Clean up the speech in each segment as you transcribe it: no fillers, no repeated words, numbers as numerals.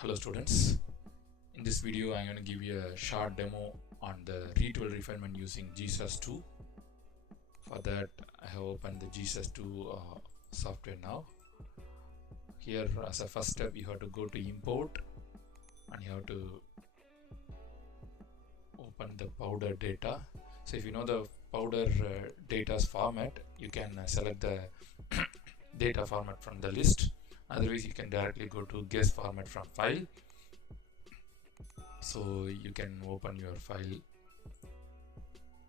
Hello students, in this video I'm going to give you a short demo on the Rietveld Refinement using GSAS-II. For that I have opened the GSAS-II software now. Here as a first step you have to go to import and you have to open the powder data. So if you know the powder data's format, you can select the data format from the list. Otherwise you can directly go to guess format from file. So you can open your file.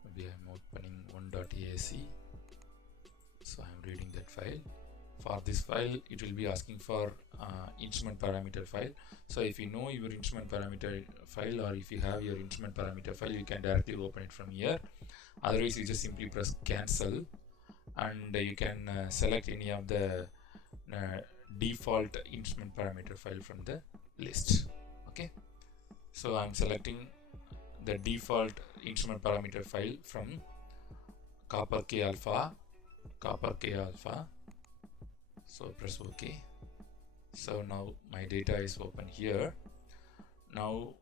Maybe I'm opening 1.asc. So I'm reading that file. For this file it will be asking for instrument parameter file. So if you know your instrument parameter file, or if you have your instrument parameter file, you can directly open it from here. Otherwise you just simply press cancel and you can select any of the default instrument parameter file from the list. Okay, so I'm selecting the default instrument parameter file from copper K alpha. So press OK. So now my data is open here. Now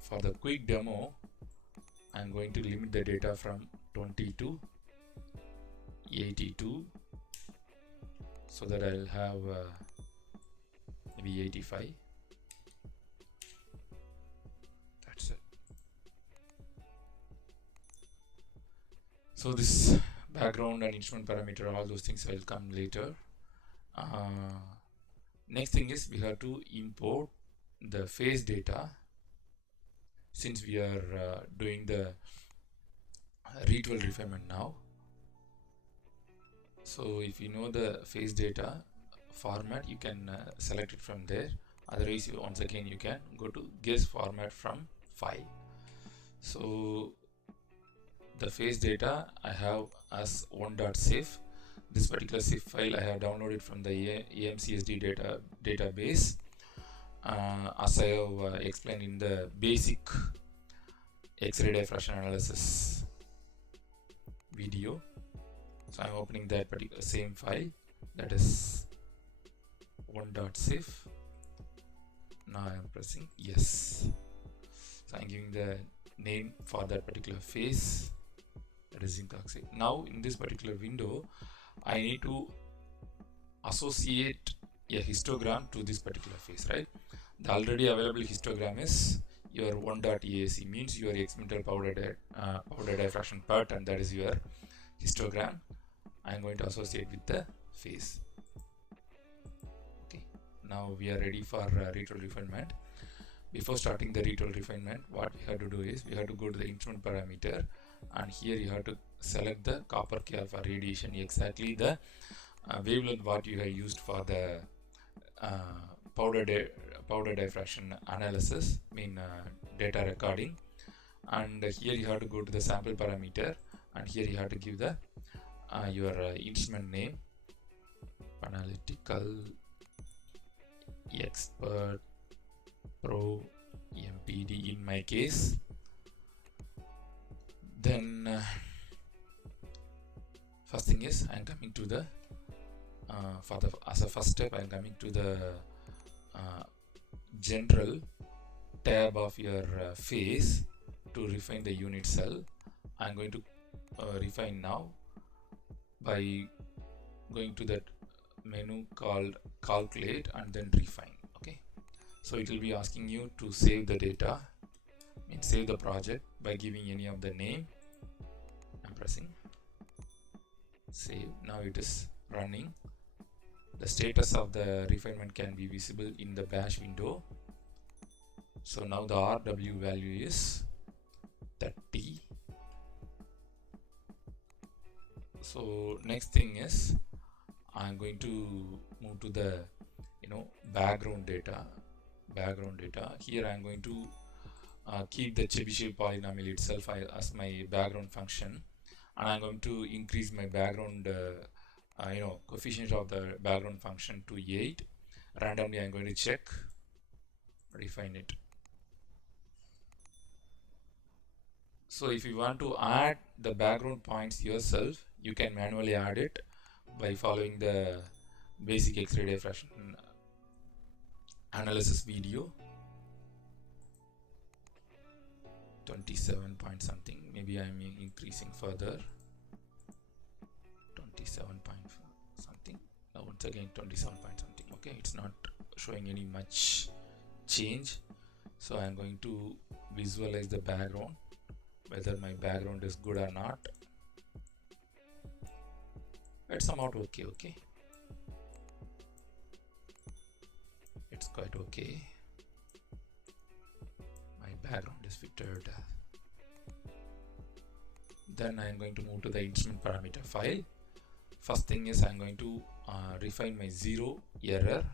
for the quick demo I'm going to limit the data from 20 to 82 so that I'll have maybe 85. That's it. So this background and instrument parameter, all those things will come later. Next thing is we have to import the phase data. Since we are doing the Rietveld refinement now, so if you know the phase data format, you can select it from there. Otherwise once again you can go to guess format from file. So the phase data I have as 1.cif. This particular CIF file I have downloaded from the AMCSD database, as I have explained in the basic X-ray diffraction analysis video. So I'm opening that particular same file, that is 1.cif. Now I am pressing yes. So I'm giving the name for that particular phase, that is zinc oxide. Now in this particular window I need to associate a histogram to this particular phase, right? The already available histogram is your 1.EAC, means your experimental powder diffraction pattern, that is your histogram. I am going to associate with the phase. Okay, now we are ready for Rietveld refinement. Before starting the Rietveld refinement, what we have to do is we have to go to the instrument parameter, and here you have to select the copper K alpha radiation, exactly the wavelength what you have used for the powder diffraction analysis, data recording. And here you have to go to the sample parameter, and here you have to give the your instrument name, analytical expert pro MPD in my case. Then first thing is I am coming to the as a first step I am coming to the general tab of your phase to refine the unit cell. I am going to refine now by going to that menu called calculate and then refine. Okay, so it will be asking you to save the data, save the project by giving any of the name. I'm pressing save. Now it is running. The status of the refinement can be visible in the bash window. So now the RW value is 30. So next thing is I'm going to move to the background data. Here I'm going to keep the Chebyshev polynomial itself as my background function, and I'm going to increase my background coefficient of the background function to 8. Randomly I'm going to check, refine it. So if you want to add the background points yourself, you can manually add it by following the basic X-ray diffraction analysis video 27 point something, maybe I'm increasing further 27 point something. Now once again 27 point something. Okay, it's not showing any much change, so I'm going to visualize the background, whether my background is good or not. It's somewhat okay. It's quite okay. My background is fitted. Then I'm going to move to the instrument parameter file. First thing is I'm going to refine my zero error.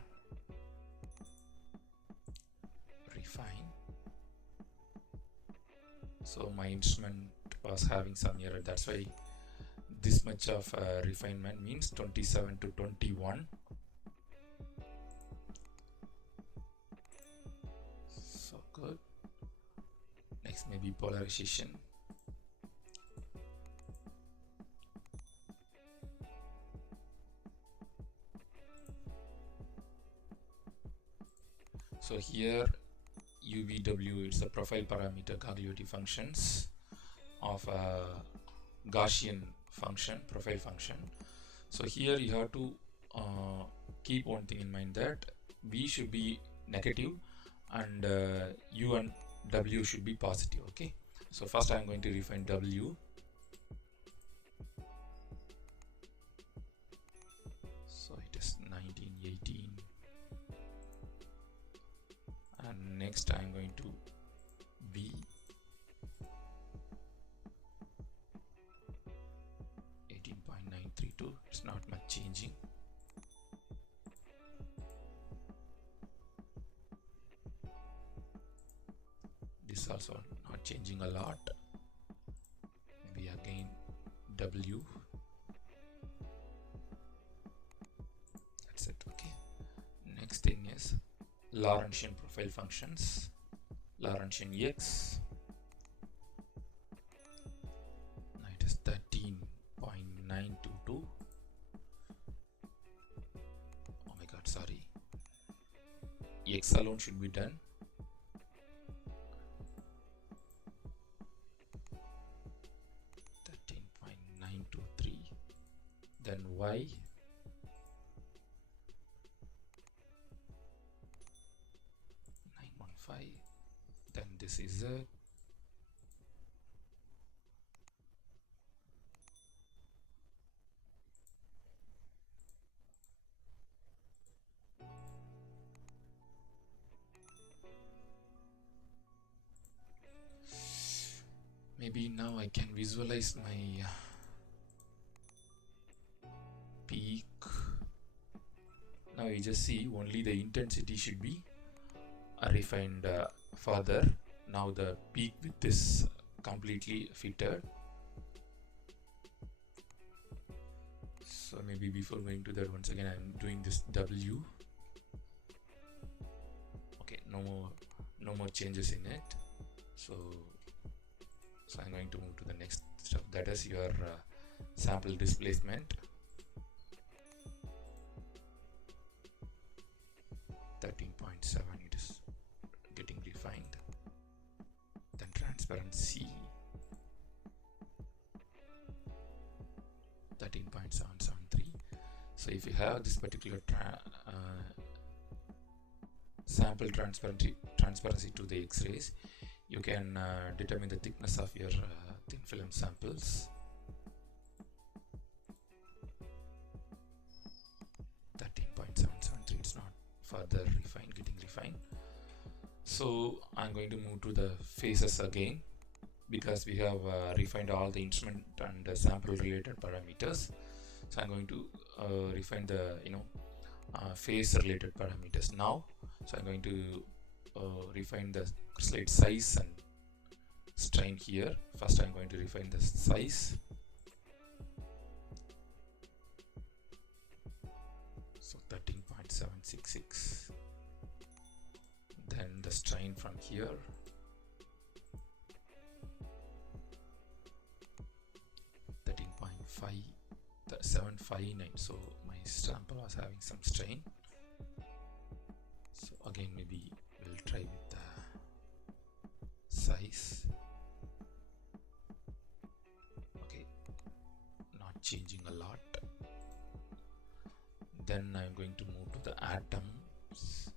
Refine. So my instrument was having some error, that's why this much of refinement means 27 to 21. So good. Next maybe polarization. So here UVW, it's a profile parameter coagulative functions of a Gaussian function, profile function. So here you have to keep one thing in mind, that V should be negative and U and W should be positive. Okay, so first I'm going to refine W. So it is 1918, and next I'm going to B 18.932. It's not much changing. This also not changing a lot. Maybe again W. That's it. Okay, next thing is Laurentian profile functions. Laurentian X. Now it is 13.922. Oh my god, sorry. X alone should be done. Then Y 915. Then this is Z. Maybe now I can visualize my peak. Now you just see only the intensity should be refined further. Now the peak width is completely fitted. So maybe before going to that, once again I'm doing this W. Okay, no more changes in it. So I'm going to move to the next step, that is your sample displacement. 13.7, it is getting refined. Then transparency 13.773. So if you have this particular sample transparency to the X-rays, you can determine the thickness of your thin film samples. 13.773, it's not further getting refined. So I'm going to move to the phases again, because we have refined all the instrument and sample related parameters. So I'm going to refine the phase related parameters now. So I'm going to refine the crystallite size and strain here. First I'm going to refine the size. So 13.766. Then the strain from here. 13.759. So my sample was having some strain. So again maybe then I'm going to move to the atoms.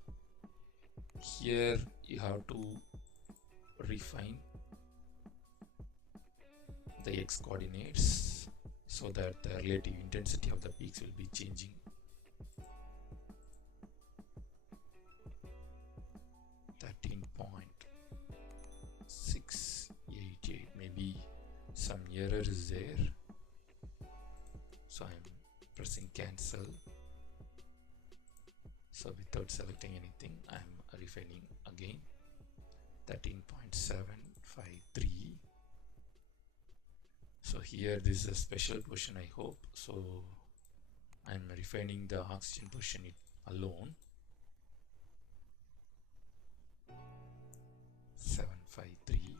Here you have to refine the x coordinates so that the relative intensity of the peaks will be changing. Maybe some error is there, so I'm pressing cancel. So without selecting anything, I'm refining again. 13.753. So here this is a special position, I hope. So I'm refining the oxygen position alone. 753.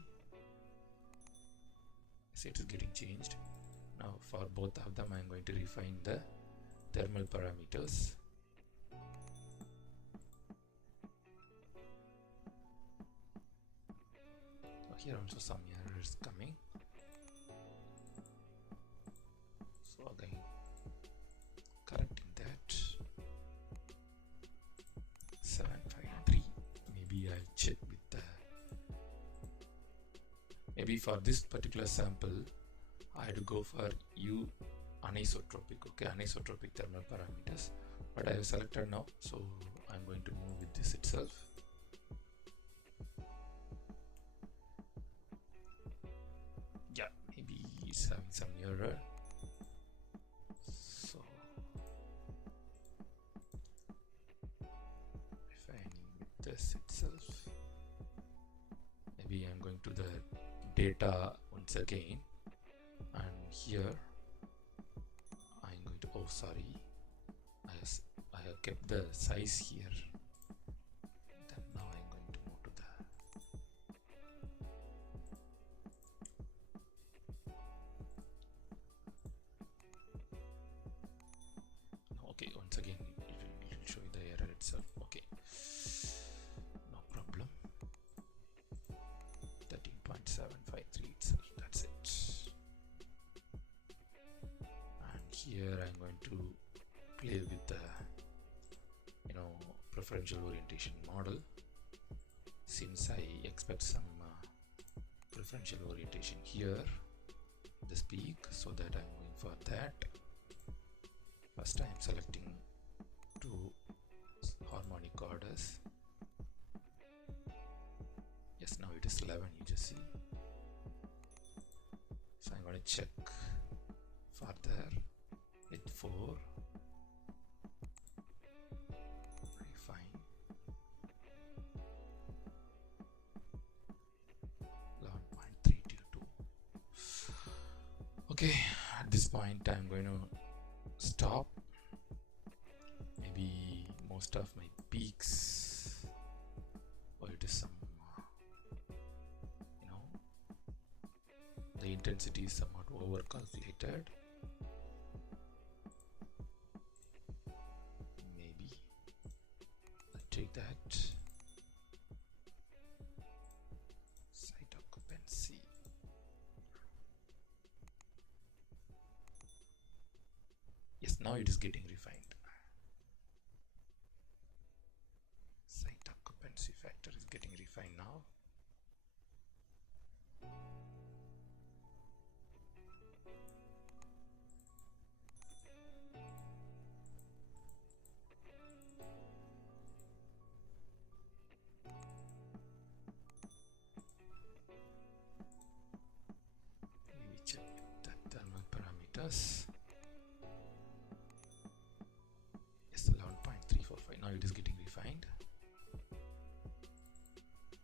So it is getting changed. Now for both of them I'm going to refine the thermal parameters. So here also some error is coming. So again correcting that. 753. Maybe I'll check with maybe for this particular sample I had to go for U anisotropic, okay, anisotropic thermal parameters, but I have selected now, so I'm going to move with this itself. Yeah, maybe it's having some error, so refining with this itself. Maybe I'm going to the data once again, and here I'm going to, oh sorry, I have kept the size here. Then now I'm going to move to the okay, once again it will show you the error itself. Okay, no problem. 13.753 itself, that's it. And here I'm going to play with the preferential orientation model, since I expect some preferential orientation here, this peak, so that I'm going for that. First I'm selecting two harmonic orders. Yes, now it is 11, you just see. So I'm going to check further with 4, refine, 11.322. Okay, at this point I'm going to stop. Maybe most of my peaks, or it is some the intensity is somewhat over calculated. Maybe I'll take that. Site occupancy. Yes, now it is getting refined. Site occupancy factor is getting refined now. Yes, 11.345. Now it is getting refined.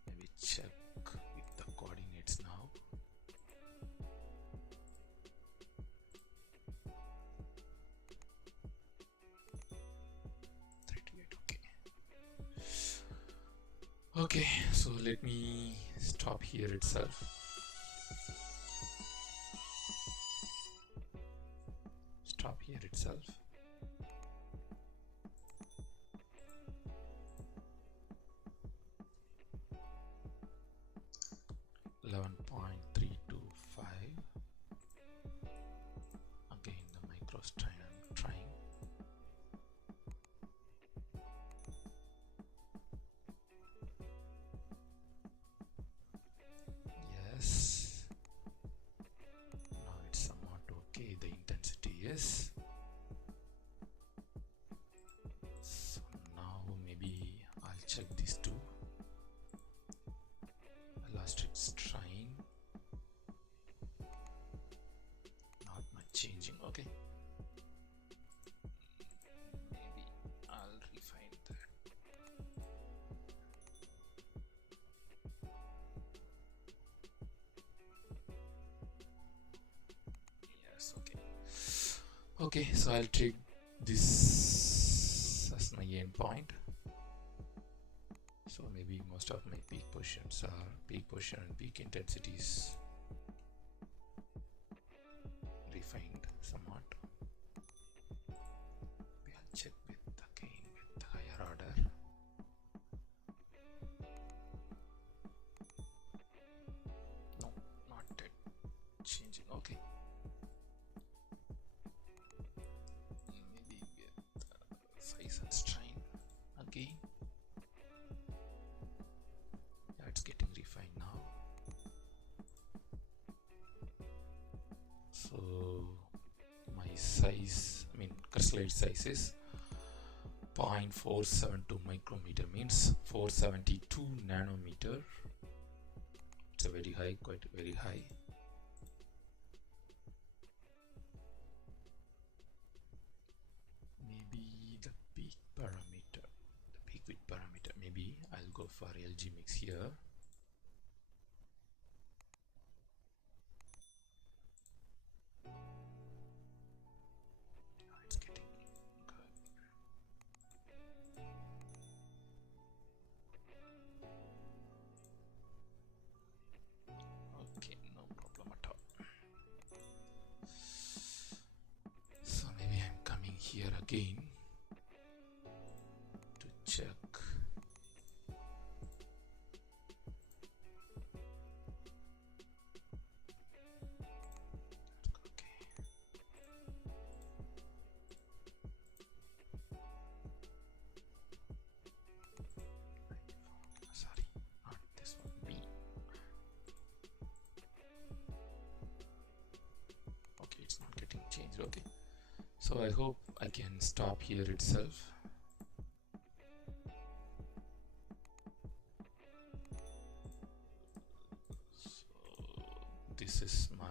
Maybe check with the coordinates now. Okay, so let me stop here itself. Stop here itself. Again the microstrain I'm trying. pixels. Okay, so I'll take this as my endpoint. So maybe most of my peak positions are peak position and peak intensities refined somewhat. I'll check with again with higher order. No, not that changing. Okay. Maybe with size and strain again. Yeah, it's getting refined now. So my size, crystallite size is 0.472 micrometer, means 472 nanometer. It's a very high, quite very high. Maybe the peak parameter, the peak width parameter, maybe I'll go for LG mix here. It's getting good. Okay, no problem at all. So maybe I'm coming here again to check. Sorry, not this one. B. Okay, it's not getting changed. Okay, so I hope I can stop here itself. So this is my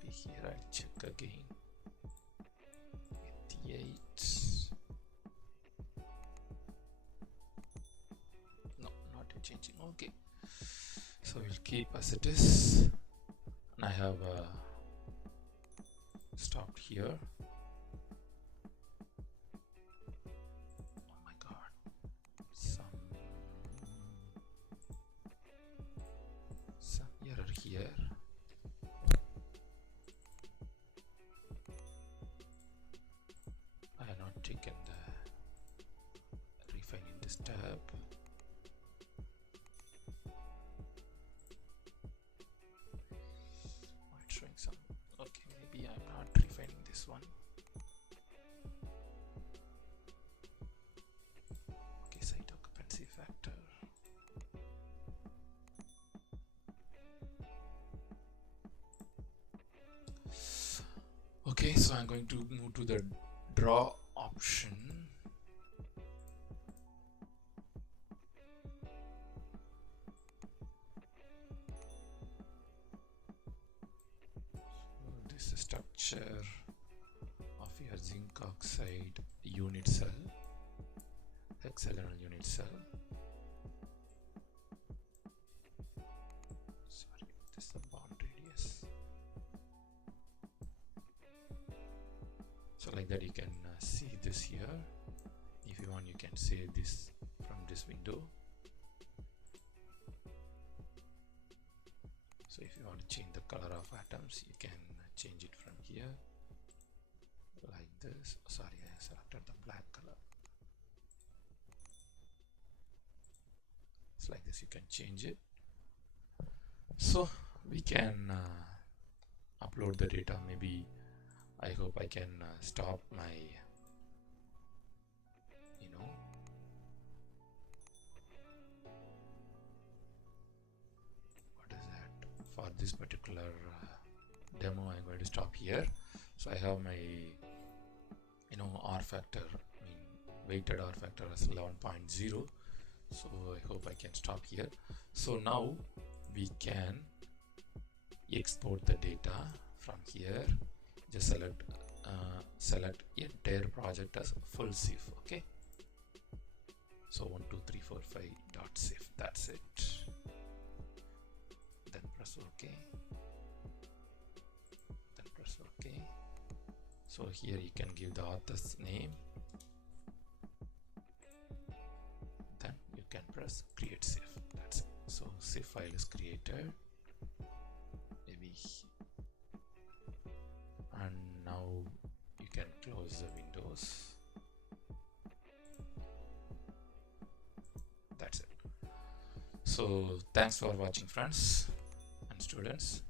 B here. I'll check again. 88. No, not changing. Okay, so we'll keep as it is. And I have stopped here. Oh my god, some error here. I have not taken the refining this tab. It's showing some. Okay, maybe I'm not refining this one. Okay, site occupancy factor. Okay, so I'm going to move to the draw option. So this is structure of your zinc oxide unit cell, hexagonal unit cell. Sorry, this is the bond radius. So like that you can see this here. If you want, you can save this from this window. So if you want to change the color of atoms, you can change it from here like this. Sorry, I selected the black color. It's like this, you can change it. So we can upload the data. Maybe I hope I can stop my what is that for this particular demo. I'm going to stop here. So I have my R factor, weighted R factor as 11.0. so I hope I can stop here. So now we can export the data from here. Just select entire project as full CIF. Okay, so 12345.cif, that's it. Then press OK, then press OK. So here you can give the author's name, then you can press create save. That's it. So save file is created, maybe, and now you can close the windows. That's it. So thanks for watching, friends and students.